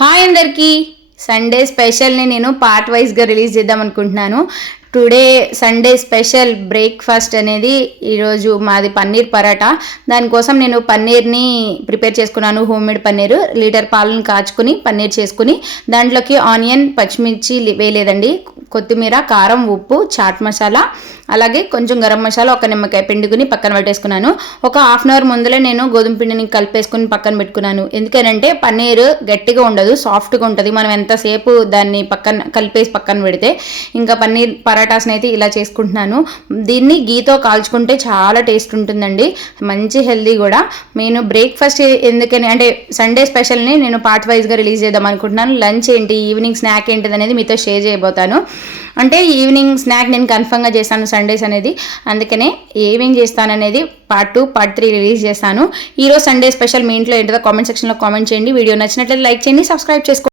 Hi అందరికీ Sunday స్పెషల్ని నేను part వైజ్గా రిలీజ్ చేద్దాం అనుకుంటున్నాను. టుడే సండే స్పెషల్ బ్రేక్ఫాస్ట్ అనేది ఈరోజు మాది పన్నీర్ పరాటా. దానికోసం నేను పన్నీర్ని ప్రిపేర్ చేసుకున్నాను. హోమ్మేడ్ పన్నీర్ లీటర్ పాలను కాచుకుని పన్నీర్ చేసుకుని దాంట్లోకి ఆనియన్ పచ్చిమిర్చి వేయలేదండి, కొత్తిమీర, కారం, ఉప్పు, చాట్ మసాలా, అలాగే కొంచెం గరం మసాలా, ఒక నిమ్మకాయ పిండుకుని పక్కన పెట్టేసుకున్నాను. ఒక హాఫ్ అన్ అవర్ ముందులే నేను గోధుమ పిండిని కలిపేసుకుని పక్కన పెట్టుకున్నాను. ఎందుకంటే పన్నీర్ గట్టిగా ఉండదు, సాఫ్ట్గా ఉంటుంది. మనం ఎంతసేపు దాన్ని కలిపేసి పక్కన పెడితే. ఇంకా పన్నీర్ పరాటాస్ని అయితే ఇలా చేసుకుంటున్నాను. దీన్ని గీతో కాల్చుకుంటే చాలా టేస్ట్ ఉంటుందండి, మంచి హెల్దీ కూడా. నేను బ్రేక్ఫాస్ట్ ఎందుకని అంటే సండే స్పెషల్ని నేను పార్ట్ వైజ్గా రిలీజ్ చేద్దాం అనుకుంటున్నాను. లంచ్ ఏంటి, ఈవినింగ్ స్నాక్ ఏంటిది అనేది మీతో షేర్ చేయబోతాను. అంటే ఈవినింగ్ స్నాక్ నేను కన్ఫర్మ్గా చేస్తాను సండేస్ అనేది, అందుకనే ఏమేం చేస్తాననేది పార్ట్ 2 పార్ట్ 3 రిలీజ్ చేస్తాను. ఈరోజు సండే స్పెషల్ మీ ఇంట్లో ఏంటో కామెంట్ సెక్షన్లో కామెంట్ చేయండి. వీడియో నచ్చినట్లయితే లైక్ చేయండి, సబ్స్క్రైబ్ చేసుకోండి.